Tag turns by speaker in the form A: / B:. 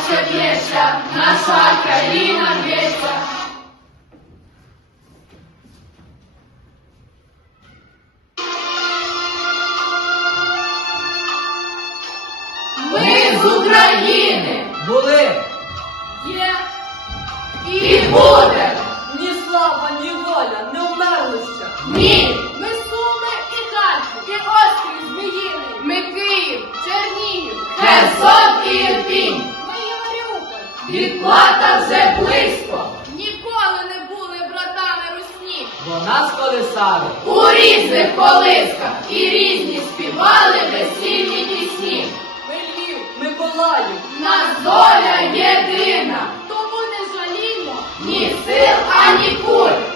A: серце б'ється, наша країна б'ється. Ми з України
B: Були
C: Є
A: і буде.
B: Нас колисали.
A: У різних колисках і різні співали весільні пісні.
C: Ми Львів, Миколаїв.
A: Нас доля єдина,
C: Тому не жалімо.
A: ні сил, ані куль.